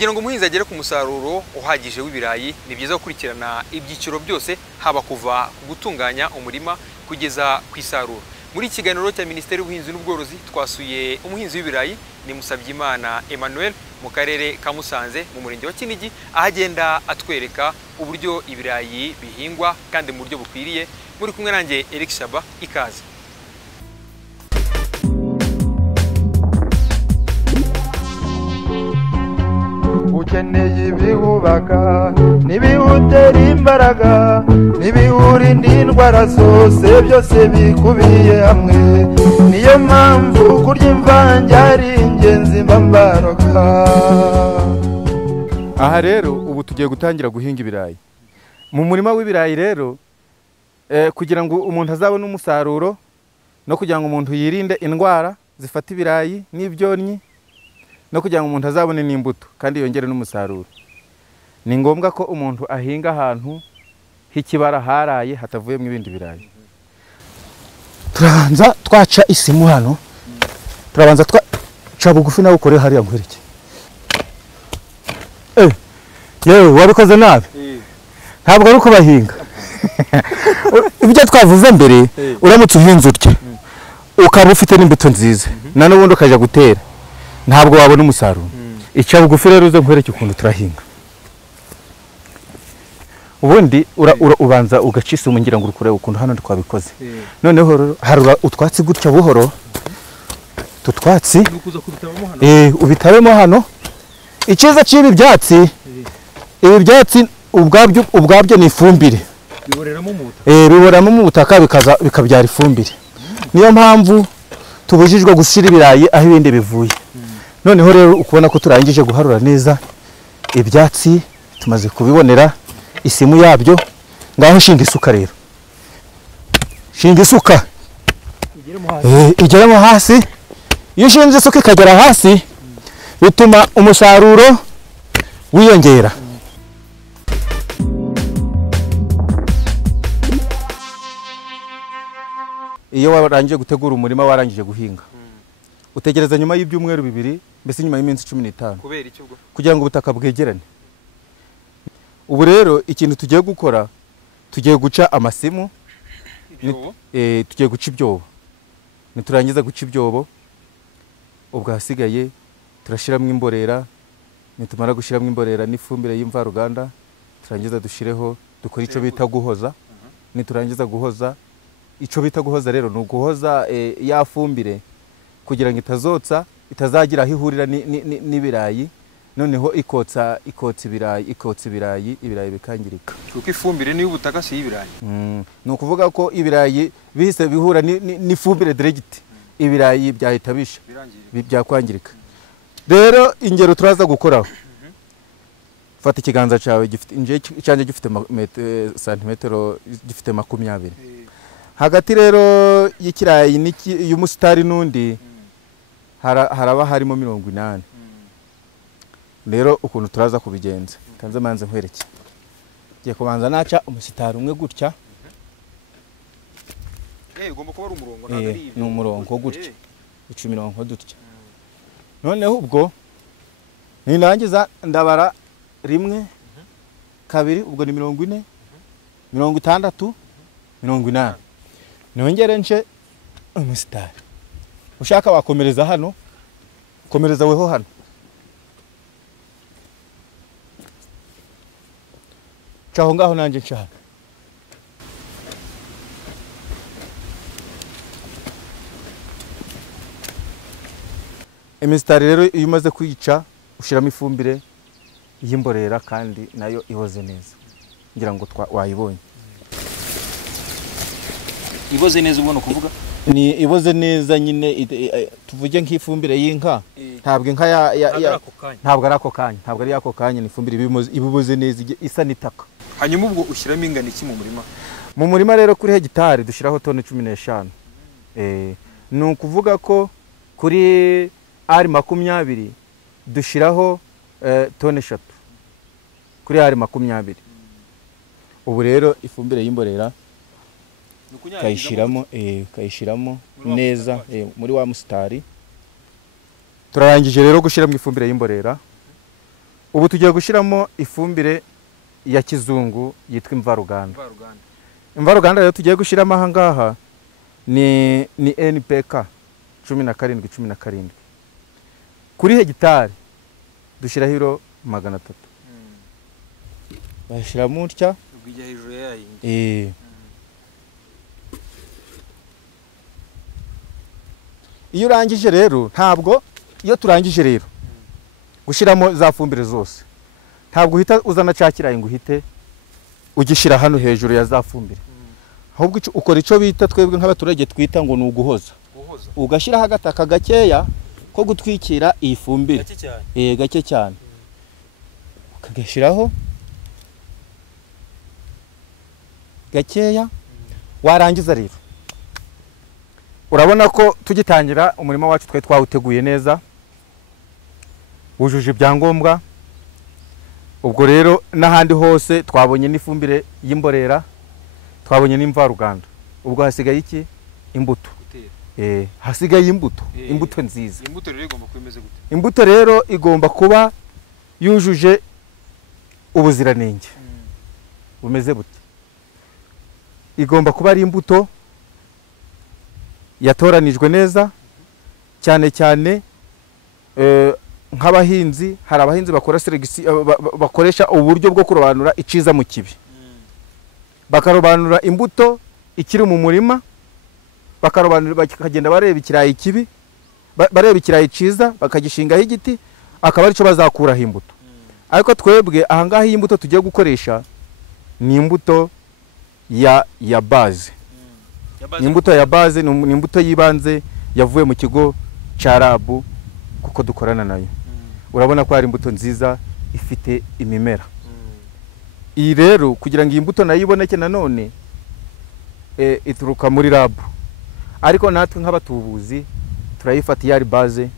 kugira ngo umuhinzi agere ku musaruro uhagije w'ibirayi ni byiza gukurikirana ibyiciro byose haba kuva ku gutunganya umurima kugeza ku isarura. Muri ikiganiro cya Minisiteri y'Ubuhinzi n'Ubworozi twasuye umuhinzi w'ibirayi ni Musabyimana Emmanuel mu karere ka Musanze mu murenge wa Kinigi, ahagenda atwereka uburyo ibirayi bihingwa kandi mu buryo bukwiriye. Muri kumwe nanjye Eric Shaba, ikaze. Ukeneye ibihubaka n'ibihutera imbaraga n'ibiwurinda indwara zose byose bikubiye hamwe, niyo mpamvu kurya imvange ari ingenzi mbambaroka. Aha rero ubu tugiye gutangira guhinga ibirayi mu murima w'ibirayi rero, kugira ngo umuntu azabone umusaruro no kugira ngo umuntu yirinde indwara zifata ibirayi n'ibyonnyi no kugira ngo umuntu azabone n'imbuto kandi yongere n'umusaruro, ni ngombwa ko umuntu ahinga ahantu h'ikibara haraye hatavuyemo ibindi birayi. Turabanza twaca isimu hano, turabanza twaca bugufi nawe ukore hariya nkwereke. Yewe wabikoze nabi, ntabwo ari uko bahinga. Ibyo twavuze mbere, uramutse uhinze utya ukaba ufite n'imbuto nziza na n'ubundi ukajya gutera, ntabwo wabona umusaruro. Ica bugufi rero uze nkwereke ukuntu turahinga. Ubundi ubanza ugaca isumu ngira ngo urukure ukuntu hano twabikoze. Noneho harura utwatsi gutya buhoro, tutwatsi ubitabemo hano. Icyiza cy'ibi byatsi, ibi byatsi ubwabyo ni ifumbire, biboreramo mu butaka bikabyara ifumbire. Niyo mpamvu tubujijwe gushyira ibirayi aho ibindi bivuye. Noneho rero ukubona ko turangije guharura neza ibyatsi, tumaze kubibonera isimu yabyo. Ngaho shinga isuka rero, shinga isuka igeramo hasi. Iyo ushinze isuka ikagera hasi bituma umusaruro wiyongera. Iyo warangije gutegura umurima, warangije guhinga, utegereza nyuma y'ibyumweru bibiri, mbese nyuma y'iminsi 15, kugira ngo ubutaka bwegerane. Ubu rero ikintu tugiye gukora, tugiye guca amasimu, tugiye guca ibyobo. Niturangiza guca ibyobo, ubwo hasigaye turashiramo imborera. Nitumara gushiramo imborera n'ifumbire y'imvaruganda, turangiza dushireho, dukora ico bita guhoza. Niturangiza guhoza, ico bita guhoza rero ni uguhoza ya fumbire kugira ngo itazotsa, itazagira aho ihurira n'ibirayi, noneho ikotsa ibirayi bikangirika. Kuko ifumbire ni y'ubutaka si y'ibirayi. Ni ukuvuga ko ibirayi bihise bihura n'ifumbire direct, ibirayi byahita bisha, byakwangirika. Rero ingero turaza gukoraho, fata ikiganza cyawe cyanje gifite santimetero, gifite 20. Hagati rero y'ikirayi y'umusitari n'undi haraba harimo 80. Rero ukuntu turaza kubigenza, kanze manze nkwereke. Giye kubanza naca umusitari umwe gutya. Ugomba kuba ari umurongo, ntabwo ari ibi. Ni umurongo gutya, uca imirongo dutya. Noneho ubwo nindangiza ndabara 1 2, ubwo ni 40 60 80. Nongere nce umusitari. Ushaka wakomereza hano, komereza weho hano. Caho ngaho nanje nshaka. Imisitari rero iyo umaze kwica, ushiramo ifumbire y'imborera kandi nayo ihoze neza. Ngira ngo wayibonye. Iboze neza ubona kuvuga? Ni iboze neza nyine, tuvuge nk'ifumbire y'inka. Ntabwo inka ntabwo ari ako kanya, ntabwo ari ako kanya, ni ifumbire ibuboze neza isa n'itaka. Hanyuma ubwo ushyiramo ingano iki mu murima? Mu murima rero kuri hegitari dushiraho tone 15. Ni ukuvuga ko kuri ari 20 dushiraho tone 3 kuri ari 20. Ubu rero ifumbire y'imborera kayishiramo neza muri wa musitari. Turarangije rero gushiramo ifumbire y'imborera, ubu tugiye gushyiramo ifumbire ya kizungu yitwa imvaruganda. Imvaruganda rero tugiye gushyiramo aha ngaha ni NPK 17 kuri hegitari dushyiraho ibiro 300. Bashyiramo utya ubwijya hejuru yayo. Iyo urangije rero ntabwo iyo turangije rero gushyiramo za fumbire zose ntabwo uhita uzana cyakiraye ngo uhite ugishyira hano hejuru ya za fumbire, ahubwo ukora icyo bita twebwe nk'abaturage twita ngo ni uguhoza. Ugashyiraho agataka gakeya ko gutwikira iyi fumbire gake cyane, ukagashyiraho gakeya. Warangiza rero urabona ko tugitangira umurima wacu twari twawuteguye neza, wujuje ibyangombwa. Ubwo rero n'ahandi hose twabonye n'ifumbire y'imborera, twabonye n'imvaruganda. Ubwo hasigaye iki? Imbuto. Hasigaye imbuto nziza. Imbuto rero igomba kwemeza gute? Imbuto rero igomba kuba yujuje ubuziranenge. Bumeze bute? Igomba kuba ari imbuto yatoranijwe neza, cyane cyane nk'abahinzi. Hari abahinzi bakoresha uburyo bwo kurobanura iciza mu kibi, bakarobanura imbuto ikiri mu murima, bakarobanura bakagenda bareba ikirayi kibi, bareba ikirayi ciza, bakagishingaho igiti, akaba arico bazakuraho imbuto. Ariko twebwe aha ngaha iyi imbuto tugiye gukoresha ni imbuto ya base. Ni imbuto ya base, ni imbuto yibanze yavuye mu kigo ca RAB kuko dukorana nayo. Urabona ko ari imbuto nziza ifite imimera. Iyi rero kugira ngo iyi mbuto nayo iboneke nanone ituruka muri RAB, ariko natwe nk'abatubuzi turayifata yari base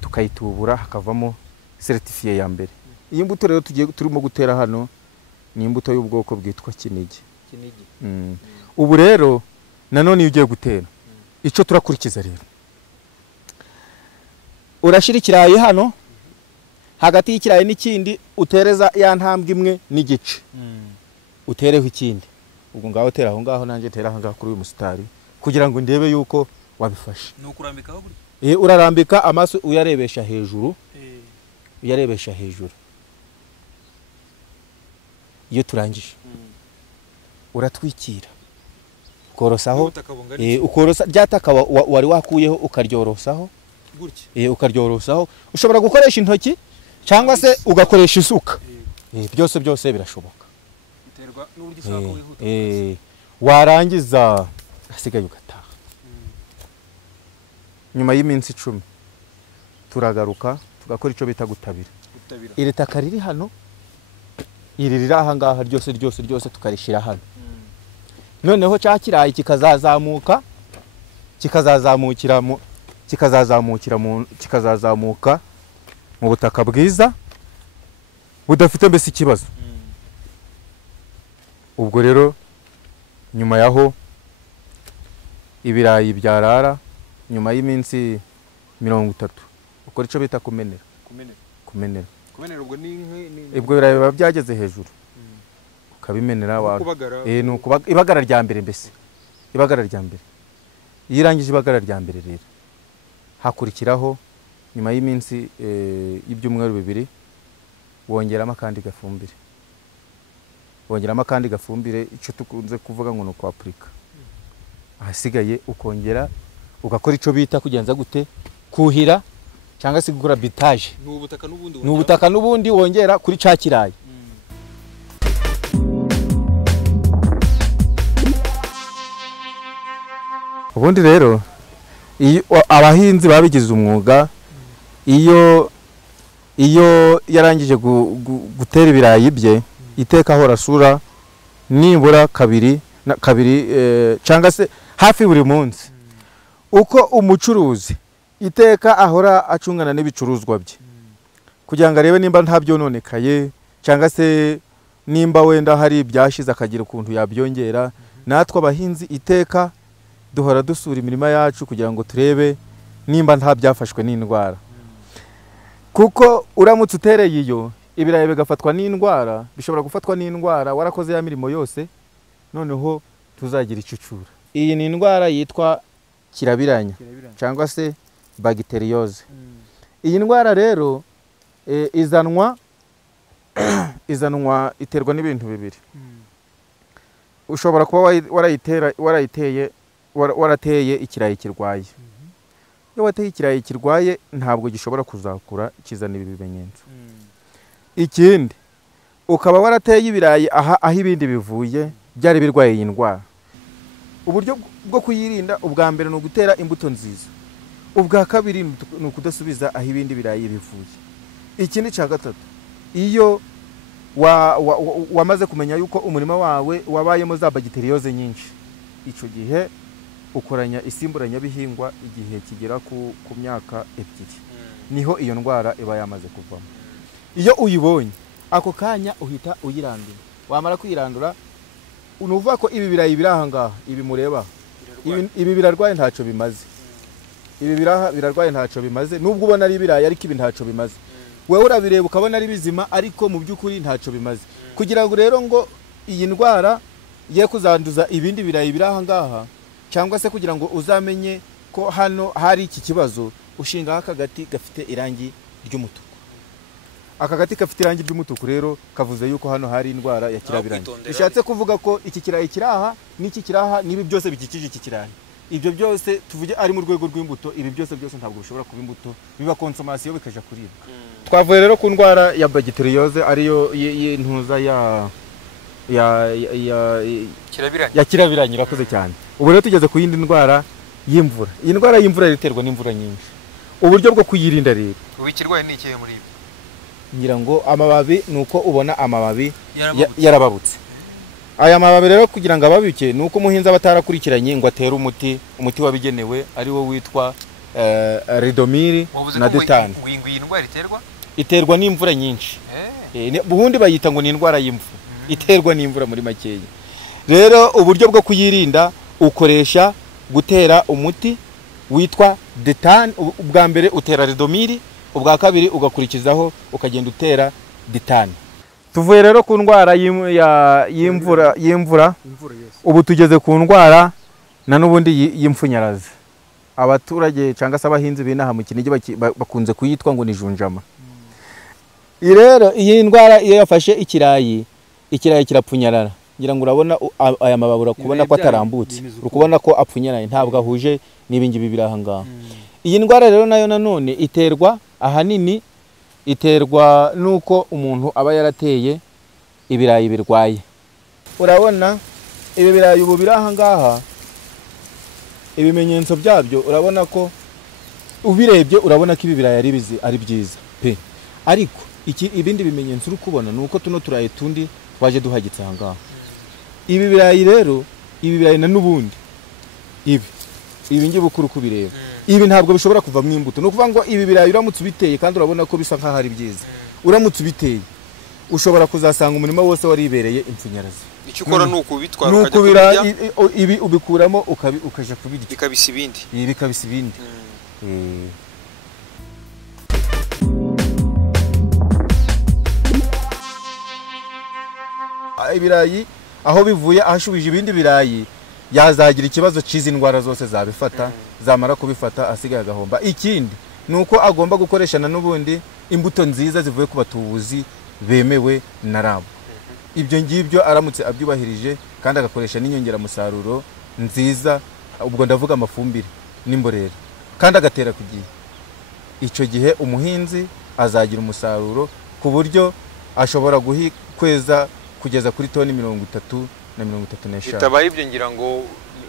tukayitubura hakavamo certifié ya mbere. Iyi mbuto rero turimo gutera hano ni imbuto y'ubwoko bwitwa Kinigi. Ubu rero nanone iyo ugiye gutera icyo turakurikiza rero, urashira ikirayi hano, hagati y'ikirayi n'ikindi utereza ya ntambwe imwe n'igice, utereho ikindi. Ubwo ngaho tera aho ngaho, nanjye tera aho ngaho kuri uyu musitari, kugira ngo ndebe yuko wabifashe. No kurambikaho buri urarambika amaso uyarebesha hejuru, uyarebesha hejuru. Iyo turangije uratwikira, ukorosaho, ukorosa ryataka wari wakuyeho ukaryorosaho gutya, ukaryorosaho. Ushobora gukoresha intoki cyangwa se ugakoresha isuka, byose birashoboka. Biterwa n'uburyo ushaka wihuta. Warangiza hasigaye ugataha. Nyuma y'iminsi 10 turagaruka tugakora icyo bita gutabira. Iri taka riri hano, iri riri aha ngaha ryose tukarishira hano. Noneho cyakirayi kikazazamuka mu butaka bwiza budafite mbese ikibazo. Ubwo rero nyuma yaho ibirayi byarara, nyuma y'iminsi 30 ukora icyo bita kumenera. Ubwo birayi biba byageze hejuru, ukabimenera ibagara rya mbere. Mbese ibagara rya mbere, iyo irangije ibagara rya mbere rero hakurikiraho nyuma y'iminsi y'ibyumweru 2 wongeramo akandi gafumbire, icyo tukunze kuvuga ngo no kwapurika. Ahasigaye ukongera ugakora icyo bita kugenza gute, kuhira cyangwa se gukora bitage. N'ubutaka n'ubundi wongera kuri cakirayi. Ubundi rero abahinzi babigize umwuga, iyo yarangije gutera ibirayi bye, iteka aho rasura nibura kabiri cyangwa se hafi buri munsi. Uko umucuruzi iteka ahora acungana n'ibicuruzwa bye kugira ngo arebe nimba nta byononekaye cyangwa se nimba wenda hari ibyashize akagira ukuntu yabyongera. Natwe abahinzi iteka duhora dusura imirima yacu kugira ngo turebe nimba nta byafashwe n'indwara, kuko uramutse utereye ibirayi bigafatwa n'indwara, bishobora gufatwa n'indwara warakoze ya mirimo yose, noneho tuzagira icucura. Iyi ni indwara yitwa kirabiranya cyangwa se bagiteriyose. Iyi ndwara rero izanwa iterwa n'ibintu bibiri. Ushobora kuba warateye ikirayi kirwaye. Iyo wateye ikirayi kirwaye ntabwo gishobora kuzakura kizana ibi bimenyetso. Ikindi ukaba warateye ibirayi aho ibindi bivuye byari birwaye iyi ndwara. Uburyo bwo kuyirinda, ubwa mbere ni ugutera imbuto nziza, ubwa kabiri ni ukudasubiza aho ibindi birayi bivuye. Ikindi cya gatatu, iyo wamaze kumenya yuko umurima wawe wabayemo za bagiteriyose nyinshi, icyo gihe ukoranya isimburanyabihingwa igihe kigera ku myaka 2, niho iyo ndwara iba yamaze kuvamo. Iyo uyibonye ako kanya uhita uyirandura. Wamara kuyirandura unuvuga ko ibi birayi biri aha ngaha, ibi mureba ibi birarwaye ntacyo bimaze, ibi birarwaye ntacyo bimaze, nubwo ubona ari ibirayi ariko ibi ntacyo bimaze. Wewe urabireba ukabona ari bizima ariko mu by'ukuri ntacyo bimaze. Kugira ngo rero ngo iyi ndwara ye kuzanduza ibindi birayi biri aha ngaha, cyangwa se kugira ngo uzamenye ko hano hari iki kibazo, ushingaho akagati gafite irangi ry'umutuku. Aka gati gafite irangi ry'umutuku rero kavuze yuko hano hari indwara ya kirabiranya. Bishatse kuvuga ko iki kirayi kiraha n'iki kiraha nibi byose bikikije iki kirayi. Ibyo byose tuvuge ari mu rwego rw'imbuto, ibi byose ntabwo bishobora kuba imbuto, biba consommation bikaja kuribwa. Twavuye rero ku ndwara ya bagiteriyose ariyo y'intuza ya kirabiranya, irakoze cyane. Ubu rero tugeze ku yindi ndwara y'imvura. Iyi ndwara y'imvura iterwa n'imvura nyinshi. Uburyo bwo kuyirinda rero, ubikirwaye ni ikihe muri ibi? Ngira ngo amababi nuko ubona amababi yarababutse. Aya mababi rero kugira ngo ababike nuko umuhinzi abatarakurikiranye ngo atere umuti wabigenewe ari wo witwa Ridomiri na Detane. Iyi ndwara iterwa n'imvura nyinshi. Ubundi bayita ngo ni indwara y'imvura, iterwa n'imvura muri makeya. Rero uburyo bwo kuyirinda ukoresha gutera umuti witwa Detane. Ubwa mbere utera Ridomiri, ubwa kabiri ugakurikizaho ukagenda utera Detane. Tuvuye rero ku ndwara y'imvura, ubu tugeze ku ndwara na n'ubundi y'imfunyarazi. Abaturage cyangwa se abahinzi b'inaha mu Kinigi bakunze kuyitwa ngo ni junjama. Rero iyi ndwara iyo yafashe ikirayi kirapfunyarara. Ngira ngo urabona aya mababura kubona ko atarambutse, urukubona ko apfunyaraye, ntabwo ahuje n'ibingi bibiri aha ngaha. Iyi ndwara rero nayo nanone iterwa ahanini nuko umuntu aba yarateye ibirayi birwaye. Urabona ibi birayi ubu biri aha ngaha, ibimenyetso byabyo urabona ko ubirebye urabona ko ibi birayi ari byiza pe. Ariko ibindi bimenyetso uri kubona nuko tuno turayi tundi twaje duhagitse aha ngaha. Ibi birayi rero, ibi birayi na n'ubundi ibi ngiye bukuru kubireba, ibi ntabwo bishobora kuva mu imbuto. No kuvuga ngo ibi birayi uramutse ubiteye kandi urabona ko bisa nkaho ari byiza, uramutse ubiteye ushobora kuzasanga umurima wose waribereye impfunyarazi. Icyo ukora ni ukubitwara ukajya kubirya, ibi ubikuramo ukaja kubirya, bikabisa ibindi. Bikabisa ibindi. Ibirayi aho bivuye ahashubije ibindi birayi, yazagira ikibazo cizi indwara zose zabifata, zamara kubifata asigaye agahomba. Ikindi nuko agomba gukoreshana n'ubundi imbuto nziza zivuye ku batubuzi bemewe na RAB. Ibyo ngibyo aramutse abyubahirije kandi agakoresha n'inyongera musaruro nziza, ubwo ndavuga amafumbire n'imborera, kandi agatera ku gihe, icyo gihe umuhinzi azagira umusaruro ku buryo ashobora kweza kugeza kuri toni 30 na 35. Bitabaye ibyo ngira ngo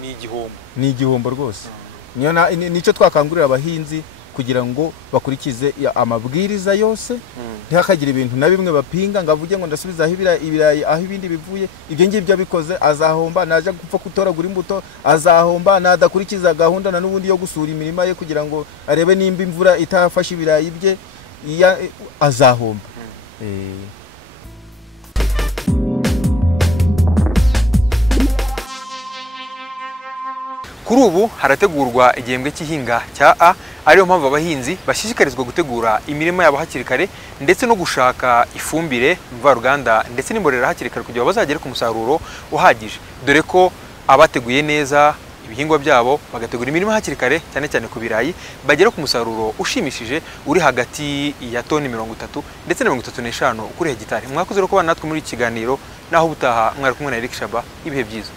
ni igihombo. Ni igihombo rwose. Nico twakangurira abahinzi kugira ngo bakurikize amabwiriza yose, ntihakagira ibintu na bimwe bapinga ngo avuge ngo ndasubiza aho ibirayi aho ibindi bivuye. Ibyo ngibyo bikoze azahomba, naje gupfa kutoragura imbuto azahomba, nadakurikiza gahunda na n'ubundi yo gusura imirima ye kugira ngo arebe nimba imvura itafashe ibirayi bye, azahomba. Kuri ubu harategurwa igihembwe cy'ihinga cya A, ariyo mpamvu abahinzi bashishikarizwa gutegura imirima yabo hakiri kare ndetse no gushaka ifumbire mvaruganda ndetse n'imborera hakiri kare kugira ngo bazagere ku musaruro uhagije, dore ko abateguye neza ibihingwa byabo bagategura imirima hakiri kare cyane cyane ku birayi bagera ku musaruro ushimishije uri hagati ya toni 30 ndetse na 35 kuri hegitari. Mwakoze rero kuba natwe muri iki kiganiro, naho ubutaha mwari kumwe na Eric Shaba. Ibihe byiza.